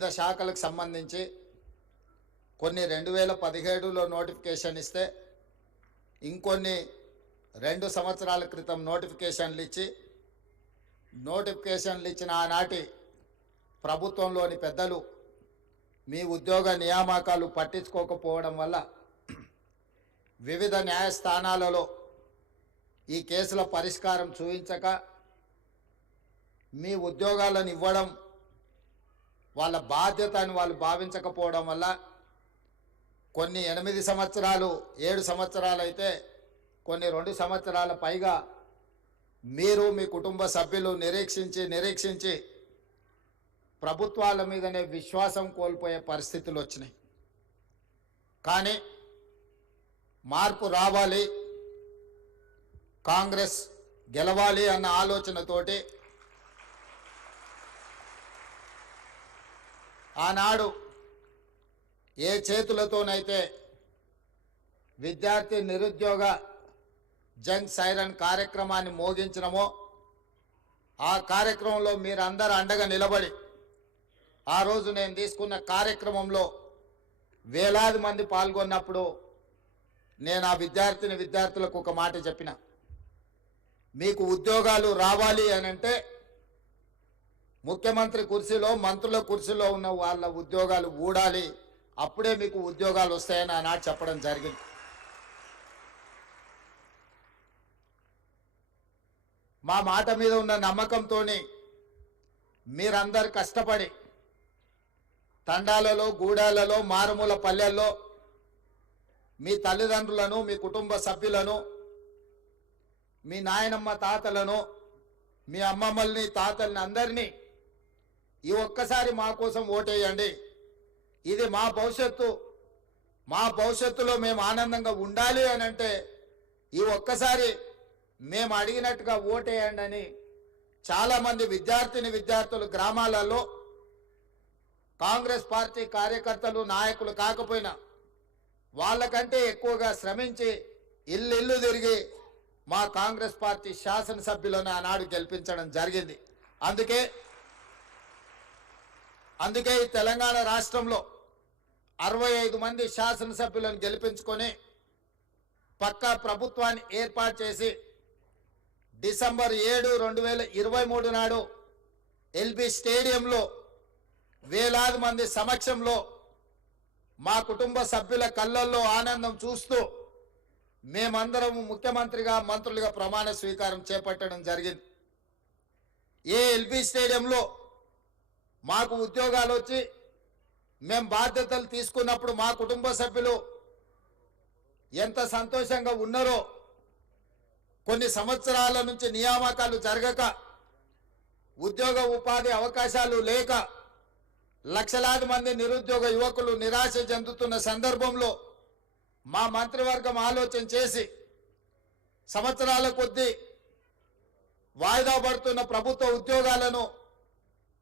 వివిధ శాఖలకు సంబంధించి కొన్ని 2017లో నోటిఫికేషన్ ఇస్తే ఇంకొన్ని 2 సంవత్సరాల క్రితం నోటిఫికేషన్లు ఇచ్చిన ఆనాటి ప్రభుత్వంలోని పెద్దలు మీ ఉద్యోగ నియామకాలు పట్టించుకోకపోవడం వల్ల వివిధ న్యాయస్థానాలలో ఈ కేసుల పరిష్కారం చూపించక మీ ఉద్యోగాలను ఇవ్వడం వాళ్ళ బాధ్యత అని వాళ్ళు భావించకపోవడం వల్ల కొన్ని 8 సంవత్సరాలు 7 సంవత్సరాలు అయితే కొన్ని 2 సంవత్సరాల పైగా మీరు మీ కుటుంబ సభ్యులు నిరీక్షించి ప్రభుత్వాల మీదనే విశ్వాసం కోల్పోయే పరిస్థితులు వచ్చినాయి. కానీ మార్పు రావాలి, కాంగ్రెస్ గెలవాలి అన్న ఆలోచనతోటి ఆనాడు ఏ చేతులతోనైతే విద్యార్థి నిరుద్యోగ జంగ్ సైరన్ కార్యక్రమాన్ని మోగించినమో ఆ కార్యక్రమంలో మీరందరూ అండగా నిలబడి ఆ రోజు నేను తీసుకున్న కార్యక్రమంలో వేలాది మంది పాల్గొన్నప్పుడు నేను ఆ విద్యార్థులకు ఒక మాట చెప్పిన, మీకు ఉద్యోగాలు రావాలి అని అంటే ముఖ్యమంత్రి కుర్చీలో మంత్రుల కుర్చీలో ఉన్న వాళ్ళ ఉద్యోగాలు ఊడాలి, అప్పుడే మీకు ఉద్యోగాలు వస్తాయని ఆనాడు చెప్పడం జరిగింది. మా మాట మీద ఉన్న నమ్మకంతో మీరందరు కష్టపడి తండాలలో గూడాలలో మారుమూల పల్లెల్లో మీ తల్లిదండ్రులను మీ కుటుంబ సభ్యులను మీ నాయనమ్మ తాతలను మీ అమ్మమ్మల్ని తాతల్ని అందరినీ ఈ ఒక్కసారి మా కోసం ఓటేయండి, ఇది మా భవిష్యత్తులో మేము ఆనందంగా ఉండాలి అని అంటే ఈ ఒక్కసారి మేము అడిగినట్టుగా ఓటేయండి అని చాలామంది విద్యార్థులు గ్రామాలలో కాంగ్రెస్ పార్టీ కార్యకర్తలు నాయకులు కాకపోయినా వాళ్ళకంటే ఎక్కువగా శ్రమించి ఇల్లు తిరిగి మా కాంగ్రెస్ పార్టీ శాసనసభ్యులను ఆనాడు గెలిపించడం జరిగింది. అందుకే ఈ తెలంగాణ రాష్ట్రంలో 65 మంది శాసనసభ్యులను గెలిపించుకొని పక్కా ప్రభుత్వాన్ని ఏర్పాటు చేసి డిసెంబర్ 7, 2023 నాడు ఎల్బీ స్టేడియంలో వేలాది మంది సమక్షంలో మా కుటుంబ సభ్యుల కళ్ళల్లో ఆనందం చూస్తూ మేమందరం ముఖ్యమంత్రిగా మంత్రులుగా ప్రమాణ స్వీకారం చేపట్టడం జరిగింది. ఏ ఎల్బీ స్టేడియంలో మాకు ఉద్యోగాలు వచ్చి మేము బాధ్యతలు తీసుకున్నప్పుడు మా కుటుంబ సభ్యులు ఎంత సంతోషంగా ఉన్నారో, కొన్ని సంవత్సరాల నుంచి నియామకాలు జరగక ఉద్యోగ ఉపాధి అవకాశాలు లేక లక్షలాది మంది నిరుద్యోగ యువకులు నిరాశ చెందుతున్న సందర్భంలో మా మంత్రివర్గం ఆలోచన చేసి సంవత్సరాల కొద్దీ వాయిదా పడుతున్న ప్రభుత్వ ఉద్యోగాలను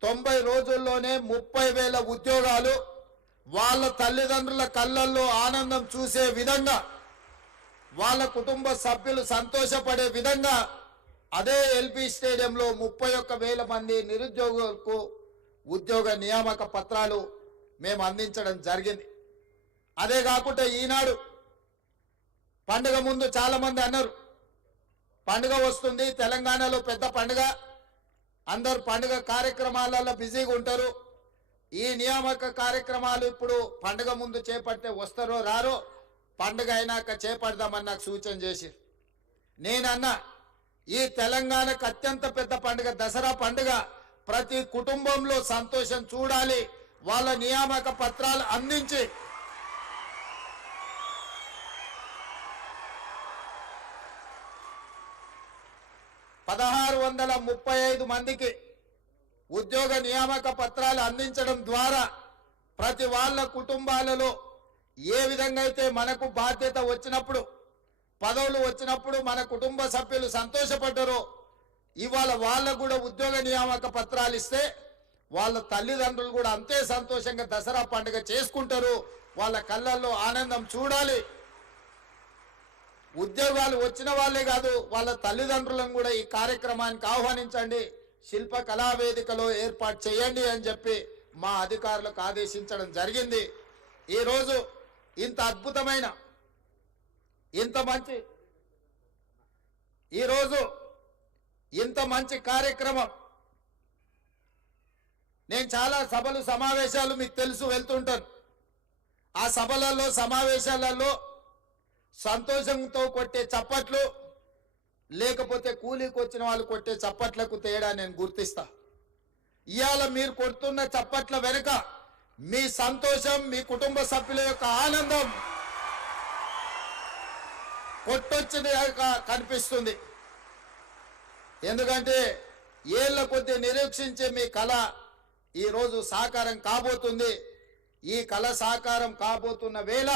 90 రోజుల్లోనే 30,000 ఉద్యోగాలు వాళ్ళ తల్లిదండ్రుల కళ్ళల్లో ఆనందం చూసే విధంగా, వాళ్ళ కుటుంబ సభ్యులు సంతోషపడే విధంగా అదే ఎల్బీ స్టేడియంలో 31,000 మంది నిరుద్యోగులకు ఉద్యోగ నియామక పత్రాలు మేము అందించడం జరిగింది. అదే కాకుండా ఈనాడు పండుగ ముందు చాలామంది అన్నారు, పండుగ వస్తుంది, తెలంగాణలో పెద్ద పండుగ, అందరు పండుగ కార్యక్రమాలలో బిజీగా ఉంటారు, ఈ నియామక కార్యక్రమాలు ఇప్పుడు పండుగ ముందు చేపడితే వస్తారో రారో, పండుగ అయినాక చేపడదామని నాకు సూచన చేసి నేనన్నా, ఈ తెలంగాణకు అత్యంత పెద్ద పండుగ దసరా పండుగ, ప్రతి కుటుంబంలో సంతోషం చూడాలి, వాళ్ళ నియామక పత్రాలు అందించి 1635 మందికి ఉద్యోగ నియామక పత్రాలు అందించడం ద్వారా ప్రతి వాళ్ళ కుటుంబాలలో ఏ విధంగా అయితే మనకు బాధ్యత వచ్చినప్పుడు, పదవులు వచ్చినప్పుడు మన కుటుంబ సభ్యులు సంతోషపడ్డారో, ఇవాళ వాళ్ళకు కూడా ఉద్యోగ నియామక పత్రాలు ఇస్తే వాళ్ళ తల్లిదండ్రులు కూడా అంతే సంతోషంగా దసరా పండుగ చేసుకుంటారు, వాళ్ళ కళ్ళల్లో ఆనందం చూడాలి. ఉద్యోగాలు వచ్చిన వాళ్ళే కాదు, వాళ్ళ తల్లిదండ్రులను కూడా ఈ కార్యక్రమానికి ఆహ్వానించండి, శిల్ప కళా వేదికలో ఏర్పాటు చేయండి అని చెప్పి మా అధికారులకు ఆదేశించడం జరిగింది. ఈరోజు ఇంత అద్భుతమైన ఇంత మంచి కార్యక్రమం, నేను చాలా సభలు సమావేశాలు మీకు తెలుసు వెళ్తుంటాను. ఆ సభలలో సమావేశాలలో సంతోషంతో కొట్టే చప్పట్లు, లేకపోతే కూలీకి వచ్చిన వాళ్ళు కొట్టే చప్పట్లకు తేడా నేను గుర్తిస్తా. ఇవాళ మీరు కొడుతున్న చప్పట్ల వెనుక మీ సంతోషం, మీ కుటుంబ సభ్యుల యొక్క ఆనందం కొట్టొచ్చింది కనిపిస్తుంది. ఎందుకంటే ఏళ్ల కొద్దీ నిరీక్షించే మీ కళ ఈరోజు సాకారం కాబోతుంది. ఈ కళ సాకారం కాబోతున్న వేళ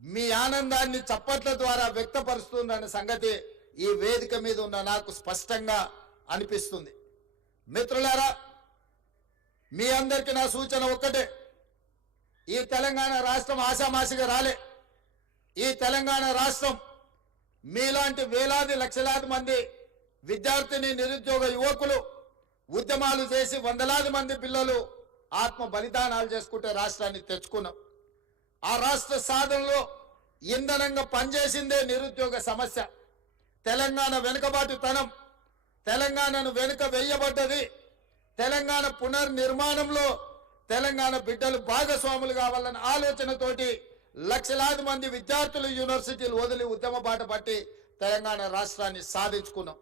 మీ ఆనందాన్ని చప్పట్ల ద్వారా వ్యక్తపరుస్తుందన్న సంగతి ఈ వేదిక మీద ఉన్న నాకు స్పష్టంగా అనిపిస్తుంది. మిత్రులారా, మీ అందరికీ నా సూచన ఒక్కటే, ఈ తెలంగాణ రాష్ట్రం ఆషామాషిగా రాలే. ఈ తెలంగాణ రాష్ట్రం మీలాంటి వేలాది లక్షలాది మంది విద్యార్థిని నిరుద్యోగ యువకులు ఉద్యమాలు చేసి వందలాది మంది పిల్లలు ఆత్మ బలిదానాలు చేసుకుంటే రాష్ట్రాన్ని తెచ్చుకున్నాం. ఆ రాష్ట్ర సాధనలో ఇంధనంగా పనిచేసిందే నిరుద్యోగ సమస్య. తెలంగాణ వెనుకబాటుతనం, తెలంగాణను వెనుక వేయబడ్డది. తెలంగాణ పునర్నిర్మాణంలో తెలంగాణ బిడ్డలు భాగస్వాములు కావాలన్న ఆలోచనతోటి లక్షలాది మంది విద్యార్థులు యూనివర్సిటీలు వదిలి ఉద్యమ బాట పట్టి తెలంగాణ రాష్ట్రాన్ని సాధించుకున్నాం.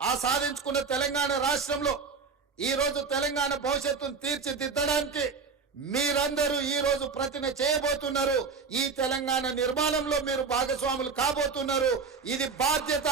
ఆ సాధించుకున్న తెలంగాణ రాష్ట్రంలో ఈరోజు తెలంగాణ భవిష్యత్తును తీర్చిదిద్దడానికి మీరందరూ ఈరోజు ప్రతిన చేయబోతున్నారు. ఈ తెలంగాణ నిర్మాణంలో మీరు భాగస్వాములు కాబోతున్నారు. ఇది బాధ్యత.